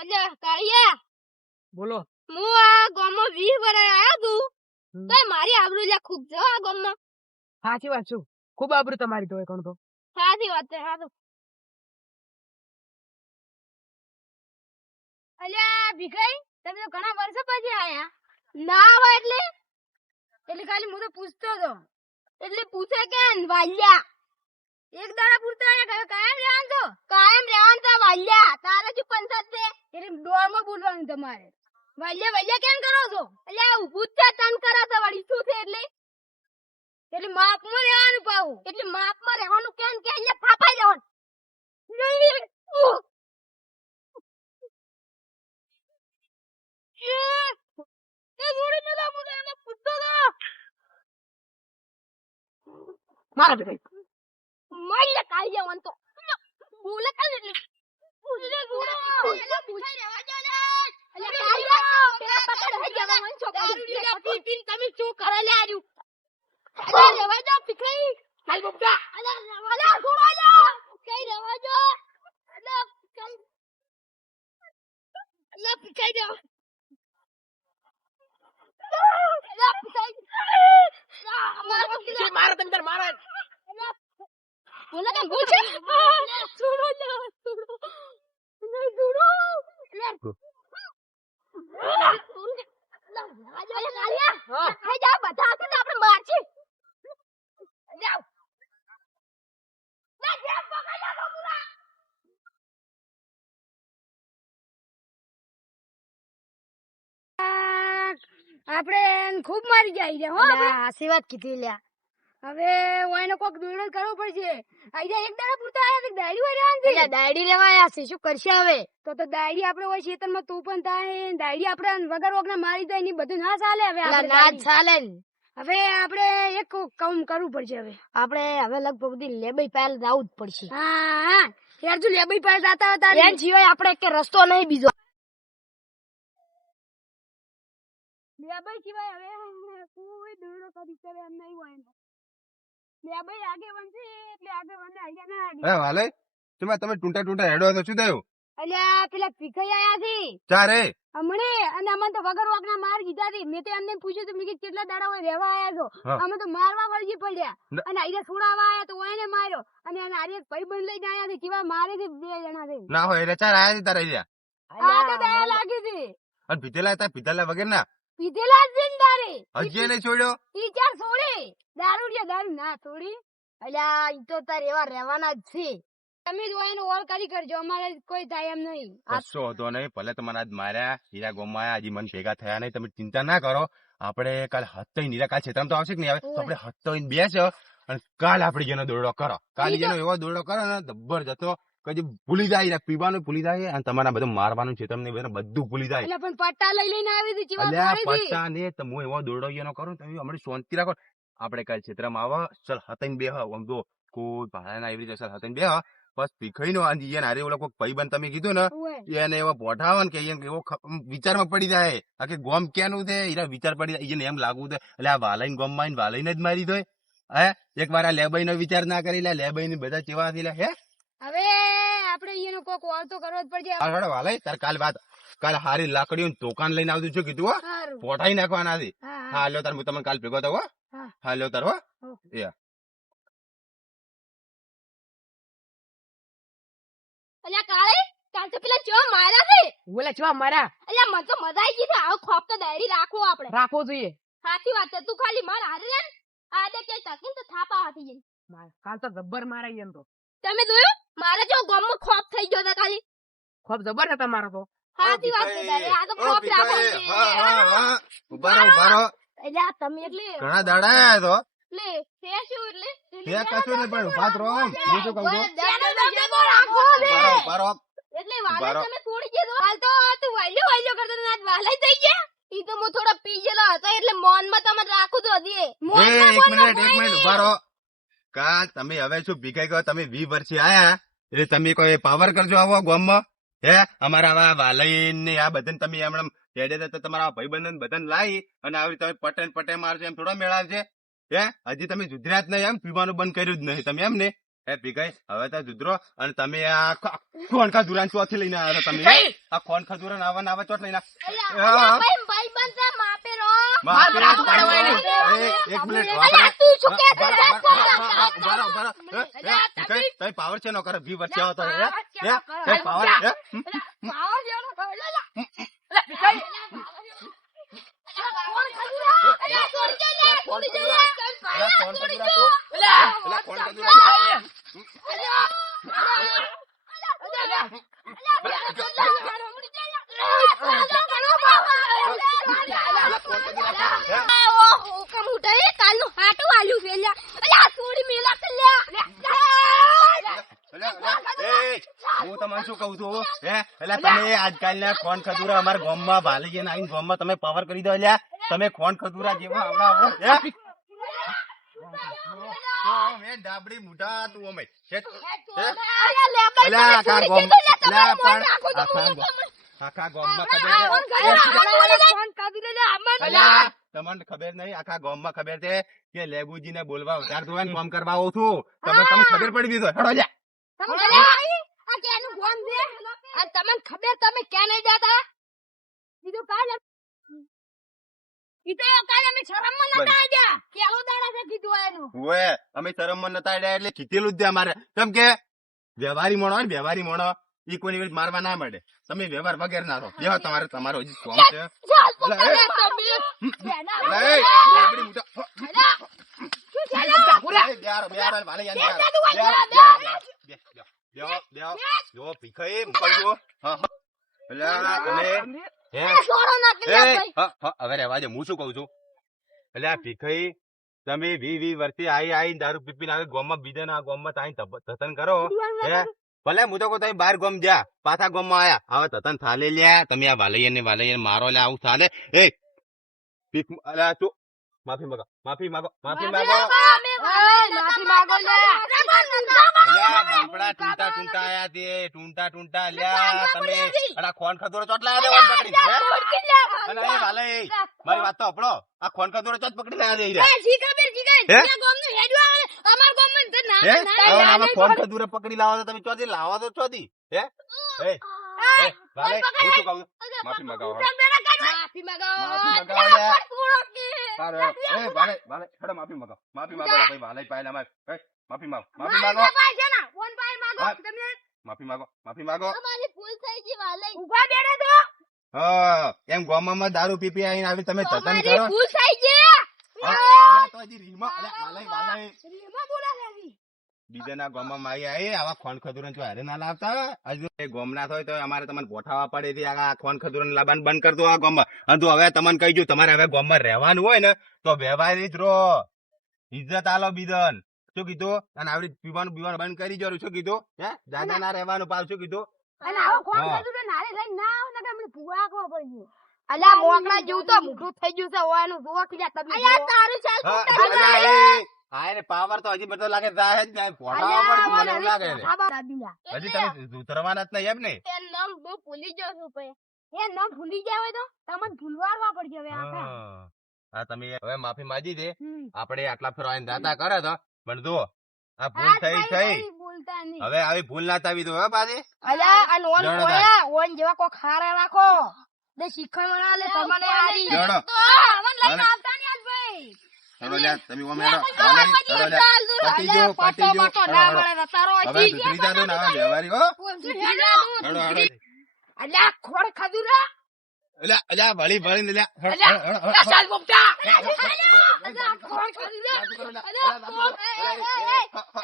અલ્યા કાળિયા બોલો. હું આ ગામમાં 20 વર્ષ આયો તું તો મારી આબરૂ લ્યા ખૂબ જો આ ગામમાં. સાચી વાત છું, ખૂબ આબરૂ તમારી તો કોણ તો. સાચી વાત છે. હા તો અલ્યા ભીખાઈ તમે તો ઘણા વર્ષો પછી આયા. ના હોય એટલે ખાલી હું તો પૂછતો હતો. એટલે પૂછે કે વાલ્યા એક દાડા પૂરતા આયા કાયમ રહેવાનું તો વાલ્યા તારે શું પંચાયત છે એટલે ડોરમાં બોલવાનું તમારે. વાલ્યા કેમ કરો છો? એટલે ઊભું જ છે તન કરો છો વળી શું છે એટલે માપમાં રહેવાનું પાવું. એટલે માપમાં રહેવાનું કેમ કે એટલે ફાફાઈ જવાનું. મારા બેટા મારી કાઈ જવાનું તો બોલે કાલે એટલે બોલે બોલે પૂછાઈ રહેવા દે લે. એટલે કાઈ પેલા પકડ હઈ જવા મન છોકરી તમે શું કરે લે આર્યું. અરે રહેવા દો પીકઈ હાલ બબ્બા. અરે રહેવા દો છોડો લે કઈ રહેવા દો. એટલે પીકઈ દો. મારા તમે તાર મારા બોલે કે ભૂલ છે છોડો લે છોડો નહીં છોડો લે ખાઈ જા બધા હાથે આપણે માર છે. જાવ ના જે પકડ લો પૂરા. આપણે ખૂબ મારી જાય છે હો. આશી વાત કીધી લ્યા. હવે ઓયનો કોક દોડો કરવો પડશે. આઈજા એક દાડા પૂરતા આયા કે દાડી હોય રહેવાનું છે. એટલે દાડી લેવાયા છે શું કરશે હવે? તો દાડી આપણે હોય ખેતરમાં તું પણ થાય દાડી આપણે વગર વગર મારી જાય ની બધું ના ચાલે. હવે ના ચાલે. હવે આપણે એક કામ કરવું પડશે. હવે આપણે લગભગ બધી લેબઈ પાયલ જવું જ પડશે. હા યાર જો લેબઈ પાયલ જાતા હતા એન સિવાય આપણે કે રસ્તો નહીં બીજો. લેબઈ સિવાય હવે કોઈ દોડો કરી કરે એમ નહીં હોય. લેબઈ આગે વંશે એટલે આગે વંદે આઈયા ના આગે. એ વાલે તમે ટૂંટા હેડો તો શું થયું? અલ્યા પેલા ભીખાઈ આયા છે ચારે હમણે અને અમને તો વગર વાગના માર કીધા હતી. મેં તો એમને પૂછ્યું તો મેં કીધું કેટલા દાડા હોય રહેવા આયા છો? અમે તો મારવા વળગી પડ્યા અને આઈયા છોડાવા આયા તો એને માર્યો અને આરે ભાઈ બંધ લઈને આયા છે કેવા મારે છે 2 જણા છે. ના હોય એટલે ચાર આયા છે તારે અહીંયા. આ તો દયા લાગી છે. અને પીધેલા વગર ના પીધેલા જ ને તારે હજી નહીં છોડ્યો. ઈ ચાર છોડે દારૂ ના છોડી. અલ્યા ઈ તો તાર એવા રહેવાના જ છે. તમે જો એનો ઓલ કરી કરજો અમારે કોઈ થાય એમ નહીં. કશો હતો નહીં ભલે તમારે આજ માર્યા હીરા ગોમાયા હજી મને ભેગા થયા નહીં. તમે ચિંતા ના કરો. આપણે કાલ હત્તઈ નીરા કાલ છેતરામ તો આવશે કે નહીં આવે તો આપણે હત્તઈ બેસો અને કાલ આપણે જેનો દોરડો કરો. કાલ જેનો એવો દોરડો કરો ને જબ્બર જતો કદી ભૂલી જાય પીવાનું ભૂલી જાય અને તમારા બધું મારવાનું છે તમને બધું ભૂલી જાય. એટલે પણ પટ્ટા લઈને આવી હતી પટ્ટા ને તો હું એવો દોરડો એનો કરું તમે હમણાં શાંતિ રાખો. આપણે કાલ છેતરામ આવો ચલ હતઈને બેહ આમ તો કોઈ ભાડા ના આવી રીતે હતઈને બેહ બસ ભીખાઈ નો હારે ઓલો કોઈ ભાઈબંધ તમે કીધું ને એને એવા પોઠાવે ને કે એવો વિચારમાં પડી જાય આખી ગોમ ક્યાંનું છે એના વિચાર પડી જાય એને એમ લાગવું છે એટલે આ વાલાઈને ગોમ માં વાલાઈને જ મારી દો. હે એક વાર આ લેબાઈ નો વિચાર ના કરી લે લેબાઈ ની બધા કેવા હતી હે. હવે આપણે એનો કોક વાળ તો કરવો જ પડશે. વાલાઈ તાર કાલ હારી લાકડીઓ દુકાન લઈને આવતું છે કીધું હો પોઠાઈ નાખવાના હતી. હા લ્યો તાર હું તમને કાલ ભેગો થયો. હા લ્યો તાર હો એ અલ્યા કાલે કાલ તો પેલા ચો માર્યા છે. બોલે ચવા મારા. અલ્યા મને તો મજા આવી ગઈ છે. આવો ખોપ તો ડાયરી રાખવો જોઈએ. સાચી વાત છે. તું ખાલી માર હારે રે આદે કે તકીન તો થાપા હાથી જઈ. કાલ તો જબ્બર મારાઈ એમ તો. તમે જોયું મારે જો ગમમાં ખોપ થઈ ગયો હતા ખાલી. ખોપ જબર હતા મારો તો. સાચી વાત છે તારે આ તો ખોપ રાખો છે. હા ઉભારો અલ્યા તમે એટલે ઘણા દાડા આયા તો લે ફેશું એટલે તે કશું નહીં પણ ઉભા રહો હું શું કહું છું ઉભારો એટલે વાલે તમે છોડી દીધો. હાલ તો તું વાલ્યો કરતો ના વાલાઈ થઈ ગયા. ઈ તો હું થોડો પી ગયેલો હતો એટલે મોન માં તમે રાખું તો હતી. એક મિનિટ ઉભા રહો. કા તમે હવે શું ભીખાઈ ગયો તમે 20 વર્ષે આયા એટલે તમે કોઈ પાવર કરજો આવો ગામમાં હે અમારા આવા વાલઈ ને આ બધાને તમે એમણે હેડે તો તમારા ભાઈબંધન બધાને લાવી અને આવી તમે પટે મારજો એમ થોડો મેળાવ છે હે. હજી તમે સુધર્યા જ નહીં એમ પીવાનું બંધ કર્યું જ નહીં તમે એમ ને એ ભીખાઈ હવે તો સુધરો અને તમે આ ખોન ખજૂરા ચોથી લઈને આવ્યા છો તમે આ ખોન ખજૂરા આવા ચોટ લઈને પાવર છે નો કરે 20 વર્ષ આવો તો પાવર હું તમને શું કઉ છું એટલે તમે આજકાલના ખોન ખજૂરા અમારા ગામમાં ભાલી ગયા આવીને ગામમાં તમે પાવર કરી દો એટલે તમે ખોન ખજૂરા જેવા આવડા મેં ડાબડી મુઢા તું અમે આખા ગામમાં તમને ખબર નહીં આખા ગામમાં ખબર છે કે લેબુજી ને બોલવા વધારે ધોવાને કામ કરવા આવું છું તમે ખબર પડી દીધો હેડો જા તમને ખબર તમે ક્યાં નહીં જતા બીજું કાલે કાલે અમે શરમમાં નતા આવ્યા કેલો દાડા છે કીધું એનું ઓએ અમે શરમમાં નતા આવ્યા એટલે કીધેલું જ છે અમારે કેમ કે વ્યવહારી મોણો હોય ને વ્યવહારી મોણો ઈ કોઈની વિરુદ્ધ મારવા ના મળે તમે વ્યવહાર વગેરે ના રહો બેહો તમારો હજી કોમ છે હવે રેવા દે હું શું કઉ છું એટલે આ ભીખાઈ તમે 20 વર્ષથી આઈ દારૂ પીપીને આવે ગામમાં બીજા ના ગામમાં તાઈ ધતન કરો હે ભલે હું તો કહું તમે 12 ગામ જા પાછા ગામમાં આયા હવે ધતન થાલે લ્યા તમે આ વાલૈયા મારો લે આવું થાલે એ અલ્યા તું માફી માંગો ટૂંટા આયા તે ટૂંટા લ્યા તમે અડા ખોન ખદોરો ચોટલા આવ્યા પકડી અરે વાલે મારી વાત તો અપડો આ ખોન ખદોરો ચોટ પકડી લાયા દે ખોન ખદોરો પકડી લાવો તો તમે ચોથી લાવો તો ચોથી હે વાલે હું શું કહું માફી માંગો માફી માંગો એમ ગામમાં દારૂ પીપી આવીને આવી તમે ધતન કરો બીજાના ગામમાં આવી આવા ખોન ખજૂરન હારે ના લાવતા હજુ ગામના થાય તો અમારે તમને ગોઠાવા પડે છે આ ખોન ખજૂરન લાવવાનું બંધ કરતો આ ગામમાં અને હવે તમને કહી દઉં તમારે હવે ગામમાં રહેવાનું હોય ને તો વ્યવહારિક જ રહો ઇજ્જત આલો બીજન શું કીધું અને આવડી પીવાનું બંધ કરી જવાનું શું કીધું હે દાદા ના રહેવાનું પાલ શું કીધું અલ્યા મોકળા જેવું તો મોટું થઈ ગયું છે ઓયનું જોવા કે તમે આને પાવર તો હજી બધો લાગે જાય જ ને પોઠાવા પડે મને એવું લાગે છે હજી તમે ઉતરવાના જ નહીં એમ ને એ નામ બહુ ભૂલી જાવ છું ભાઈ એ નામ ભૂલી ગયા હોય તો તમને ભૂલવાડવા પડશે હવે હા તમે હવે માફી માંગી દે આપણે આટલા ફરવાને દાતા કરે તો પણ જો આ ભૂલ થઈ હવે આવી ભૂલ ના થવી દો હે પાછી અલ્યા આ નોન કોયા ઓન જેવા કો ખારા રાખો દે શીખણ મણા લે તમને આરી તો મન લઈને આવતા ને આજ ભાઈ ચલો લે તમે ઓમેડો ચલો લે પટી જો ના મળે રતારો હવે સુધરી જા દો ના વ્યવહારી હો અલ્યા ખોડ ખજૂરા અલ્યા ભળી ને લે ચાલ બોપટા અલ્યા ખોડ ખજૂરા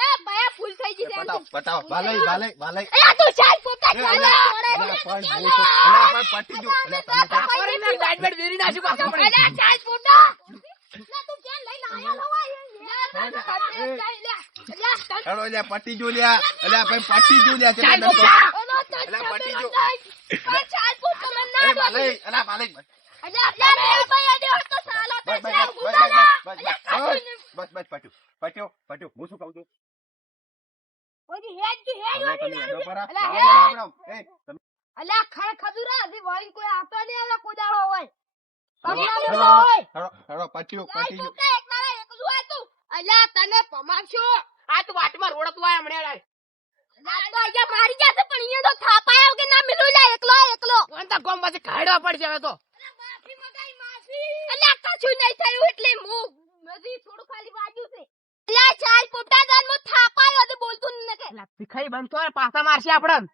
એ બયા ફૂલ થઈ ગઈ છે પટાવ ભાલઈ અલ્યા તું ચાલ બોપટા પટી જો અલ્યા ચાલ બોપટા લા તું ક્યાં લઈને આયો હેડો લે પટી જો લ્યા અલ્યા ભાઈ પટી જો લ્યા ચાલ બોપટા અલ્યા પટી જો ચાલ બોપટા મને એ ભાલઈ અલ્યા ભાલઈ અલ્યા ભાઈ અડે તો સાલો તો ચાલ બસ પટ્યો હું શું કહું છું ઓજી હેડ અલ્યા ખડ ખજૂરા હજી વાઈન કોઈ આવતો નહીં આવે કોદાળો હોય હેડો પટ્યો એકલું હોય તું અલ્યા તને પમાવશો આ આ તો વાટમાં રોડતું આયા હમણાં યાર. આ તો અહીંયા મારી જશે પણ અહીંયા તો થાપાયો કે ના મિલું લે એકલો એકલો ઓન તો ગોમ પછી કાઢવા પડશે હવે તો. માફી મગાઈ માફી અલ્યા કશું નહીં થયું એટલે હું નદી થોડું ખાલી વાગ્યું છે અલ્યા ચાલ પોટા દાન મો થાપાયો તે બોલતું ન કે અલા ભીખાઈ બનતો હોય પાછા મારશે આપણને.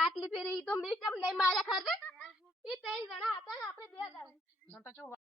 આટલી ફેરી ઈ તો મેચમ નહીં માર્યા ખરે ઈ ત્રણ જણા હતા ને આપણે બે જણા મને તો શું